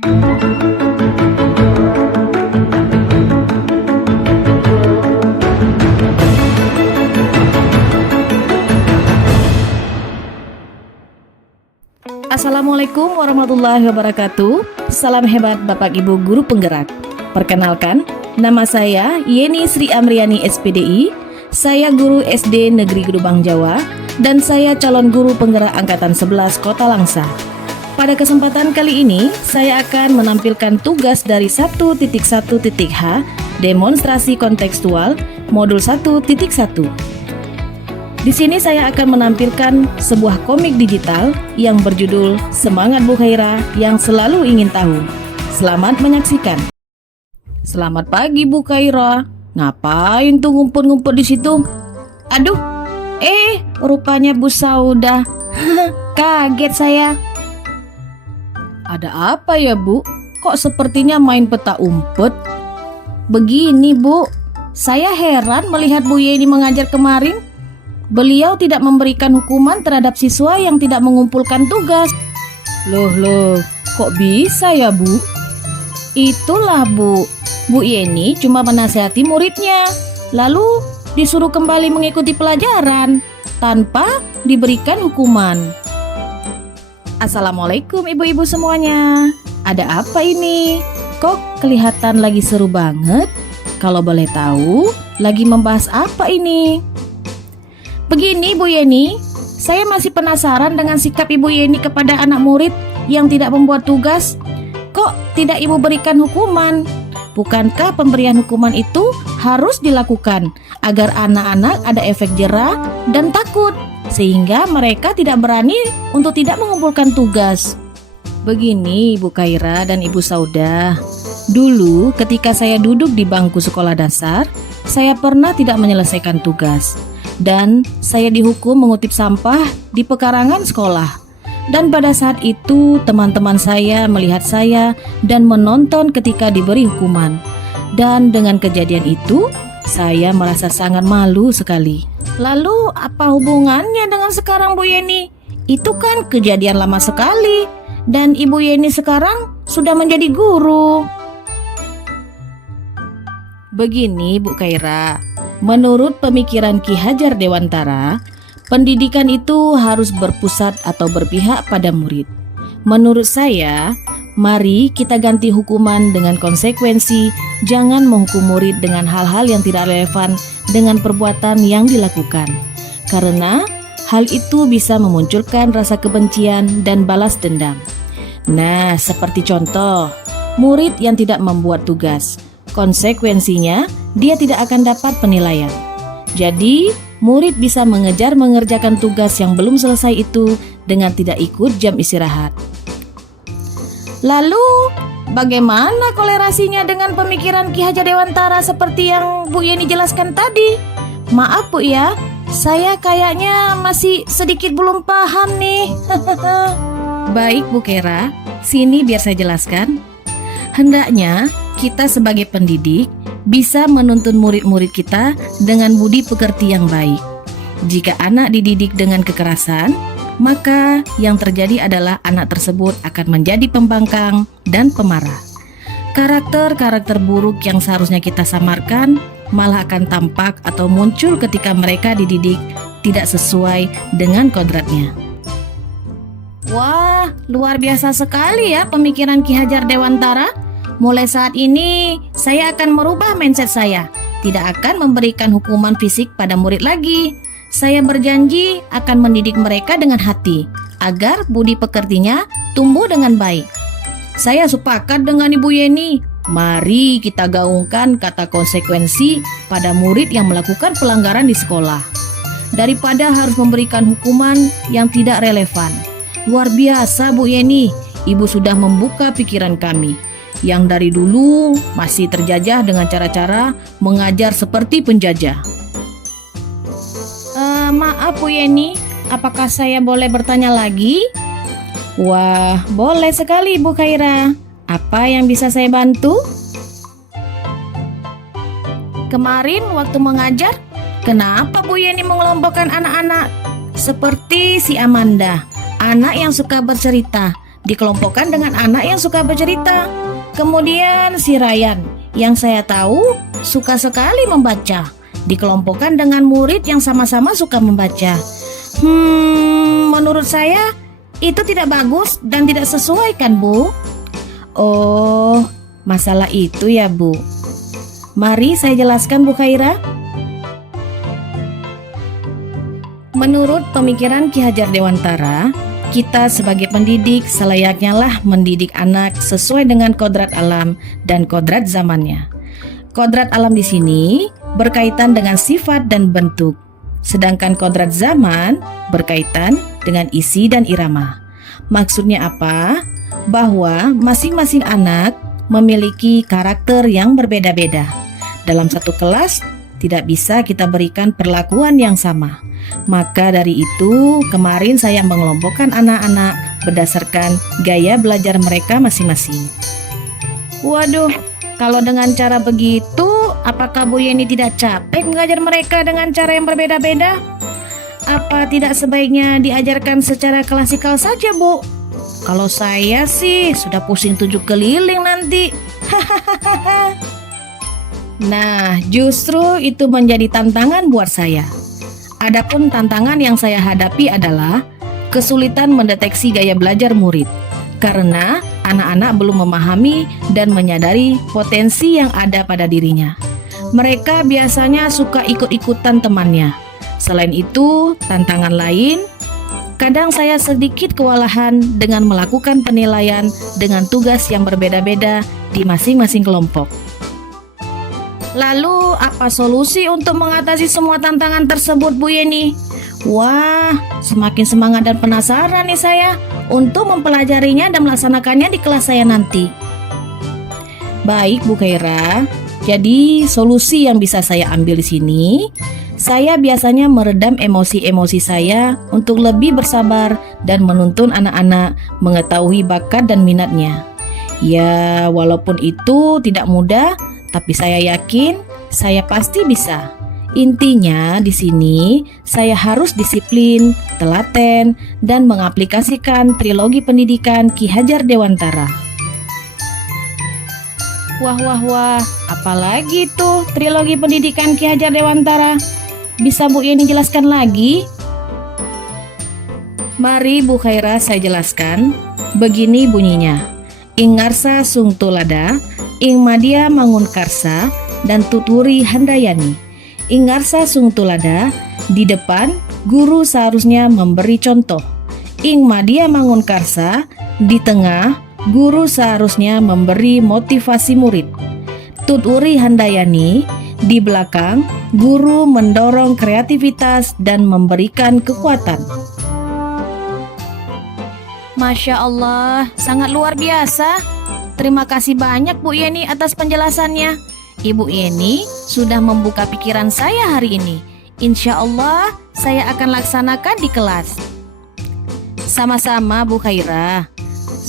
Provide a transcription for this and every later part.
Assalamualaikum warahmatullahi wabarakatuh. Salam hebat Bapak Ibu Guru Penggerak. Perkenalkan, nama saya Yeni Sri Amriani SPDI. Saya guru SD Negeri Gedubang Jawa dan saya calon guru penggerak angkatan 11 Kota Langsa. Pada kesempatan kali ini, saya akan menampilkan tugas dari 1.1.h demonstrasi kontekstual modul 1.1. Di sini saya akan menampilkan sebuah komik digital yang berjudul Semangat Bu Khaira yang selalu ingin tahu. Selamat menyaksikan. Selamat pagi Bu Khaira. Ngapain tuh ngumpet-ngumpet di situ? Aduh, rupanya Bu Saudah. Kaget saya. Ada apa ya Bu? Kok sepertinya main peta umpet? Begini Bu, saya heran melihat Bu Yeni mengajar kemarin. Beliau tidak memberikan hukuman terhadap siswa yang tidak mengumpulkan tugas. Loh, kok bisa ya Bu? Itulah Bu, Bu Yeni cuma menasihati muridnya, lalu disuruh kembali mengikuti pelajaran tanpa diberikan hukuman. Assalamualaikum ibu-ibu semuanya. Ada apa ini? Kok kelihatan lagi seru banget? Kalau boleh tahu, lagi membahas apa ini? Begini Bu Yeni, saya masih penasaran dengan sikap Ibu Yeni kepada anak murid yang tidak membuat tugas. Kok tidak Ibu berikan hukuman? Bukankah pemberian hukuman itu harus dilakukan agar anak-anak ada efek jera dan takut, sehingga mereka tidak berani untuk tidak mengumpulkan tugas? Begini Bu Khaira dan Ibu Saudah, dulu ketika saya duduk di bangku sekolah dasar, saya pernah tidak menyelesaikan tugas. Dan saya dihukum mengutip sampah di pekarangan sekolah. Dan pada saat itu teman-teman saya melihat saya dan menonton ketika diberi hukuman. Dan dengan kejadian itu saya merasa sangat malu sekali. Lalu apa hubungannya dengan sekarang Bu Yeni? Itu kan kejadian lama sekali. Dan Ibu Yeni sekarang sudah menjadi guru. Begini Bu Khaira, menurut pemikiran Ki Hajar Dewantara, pendidikan itu harus berpusat atau berpihak pada murid. Menurut saya, mari kita ganti hukuman dengan konsekuensi, jangan menghukum murid dengan hal-hal yang tidak relevan dengan perbuatan yang dilakukan. Karena hal itu bisa memunculkan rasa kebencian dan balas dendam. Nah, seperti contoh, murid yang tidak membuat tugas. Konsekuensinya, dia tidak akan dapat penilaian. Jadi, murid bisa mengerjakan tugas yang belum selesai itu dengan tidak ikut jam istirahat. Lalu, bagaimana kolerasinya dengan pemikiran Ki Hajar Dewantara seperti yang Bu Yeni jelaskan tadi? Maaf Bu ya, saya kayaknya masih sedikit belum paham nih. Baik Bu Khaira, sini biar saya jelaskan. Hendaknya kita sebagai pendidik bisa menuntun murid-murid kita dengan budi pekerti yang baik. Jika anak dididik dengan kekerasan, maka yang terjadi adalah anak tersebut akan menjadi pembangkang dan pemarah. Karakter-karakter buruk yang seharusnya kita samarkan malah akan tampak atau muncul ketika mereka dididik tidak sesuai dengan kodratnya. Wah, luar biasa sekali ya pemikiran Ki Hajar Dewantara. Mulai saat ini, saya akan merubah mindset saya. Tidak akan memberikan hukuman fisik pada murid lagi. Saya berjanji akan mendidik mereka dengan hati, agar budi pekertinya tumbuh dengan baik. Saya sepakat dengan Ibu Yeni. Mari kita gaungkan kata konsekuensi pada murid yang melakukan pelanggaran di sekolah, daripada harus memberikan hukuman yang tidak relevan. Luar biasa Bu Yeni, Ibu sudah membuka pikiran kami yang dari dulu masih terjajah dengan cara-cara mengajar seperti penjajah. Maaf Bu Yeni, apakah saya boleh bertanya lagi? Wah, boleh sekali Bu Khaira. Apa yang bisa saya bantu? Kemarin waktu mengajar, kenapa Bu Yeni mengelompokkan anak-anak seperti si Amanda, anak yang suka bercerita dikelompokkan dengan anak yang suka bercerita. Kemudian si Ryan, yang saya tahu suka sekali membaca, dikelompokkan dengan murid yang sama-sama suka membaca. Menurut saya itu tidak bagus dan tidak sesuai kan, Bu? Oh, masalah itu ya, Bu. Mari saya jelaskan, Bu Khaira. Menurut pemikiran Ki Hajar Dewantara, kita sebagai pendidik selayaknya lah mendidik anak sesuai dengan kodrat alam dan kodrat zamannya. Kodrat alam di sini berkaitan dengan sifat dan bentuk, sedangkan kodrat zaman berkaitan dengan isi dan irama. Maksudnya apa? Bahwa masing-masing anak memiliki karakter yang berbeda-beda. Dalam satu kelas tidak bisa kita berikan perlakuan yang sama. Maka dari itu, kemarin saya mengelompokkan anak-anak berdasarkan gaya belajar mereka masing-masing. Waduh, kalau dengan cara begitu, apakah Bu Yeni tidak capek mengajar mereka dengan cara yang berbeda-beda? Apa tidak sebaiknya diajarkan secara klasikal saja, Bu? Kalau saya sih sudah pusing 7 keliling nanti. Nah, justru itu menjadi tantangan buat saya. Adapun tantangan yang saya hadapi adalah kesulitan mendeteksi gaya belajar murid, karena anak-anak belum memahami dan menyadari potensi yang ada pada dirinya. Mereka biasanya suka ikut-ikutan temannya. Selain itu, tantangan lain, kadang saya sedikit kewalahan dengan melakukan penilaian dengan tugas yang berbeda-beda di masing-masing kelompok. Lalu, apa solusi untuk mengatasi semua tantangan tersebut, Bu Yeni? Wah, semakin semangat dan penasaran nih saya untuk mempelajarinya dan melaksanakannya di kelas saya nanti. Baik, Bu Khaira. Jadi, solusi yang bisa saya ambil di sini, saya biasanya meredam emosi-emosi saya untuk lebih bersabar dan menuntun anak-anak mengetahui bakat dan minatnya. Ya, walaupun itu tidak mudah, tapi saya yakin saya pasti bisa. Intinya di sini saya harus disiplin, telaten, dan mengaplikasikan trilogi pendidikan Ki Hajar Dewantara. Wah, apalagi tuh trilogi pendidikan Ki Hajar Dewantara? Bisa Bu Yeni jelaskan lagi? Mari Bu Khaira saya jelaskan. Begini bunyinya. Ingarsa sung tulada, ing madia mangun karsa, dan tuturi handayani. Ingarsa sung tulada, di depan guru seharusnya memberi contoh. Ing madia mangun karsa, di tengah guru seharusnya memberi motivasi murid. Tuturi handayani, di belakang guru mendorong kreativitas dan memberikan kekuatan. Masya Allah, sangat luar biasa. Terima kasih banyak Bu Yeni atas penjelasannya. Ibu Yeni sudah membuka pikiran saya hari ini. Insya Allah saya akan laksanakan di kelas. Sama-sama Bu Khaira.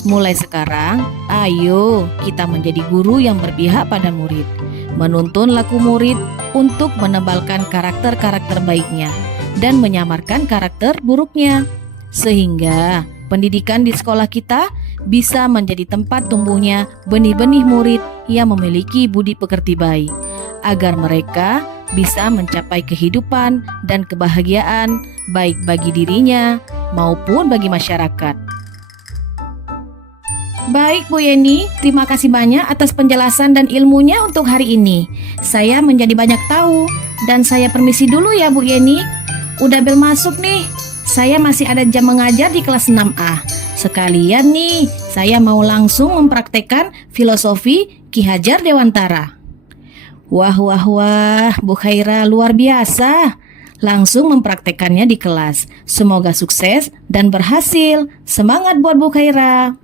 Mulai sekarang, ayo kita menjadi guru yang berpihak pada murid, menuntun laku murid untuk menebalkan karakter-karakter baiknya dan menyamarkan karakter buruknya, sehingga pendidikan di sekolah kita bisa menjadi tempat tumbuhnya benih-benih murid yang memiliki budi pekerti baik, agar mereka bisa mencapai kehidupan dan kebahagiaan baik bagi dirinya maupun bagi masyarakat. Baik Bu Yeni, terima kasih banyak atas penjelasan dan ilmunya untuk hari ini. Saya menjadi banyak tahu, dan saya permisi dulu ya Bu Yeni. Udah bel masuk nih. Saya masih ada jam mengajar di kelas 6A. Sekalian nih, saya mau langsung mempraktekkan filosofi Ki Hajar Dewantara. Wah, Bu Khaira luar biasa. Langsung mempraktekannya di kelas. Semoga sukses dan berhasil. Semangat buat Bu Khaira.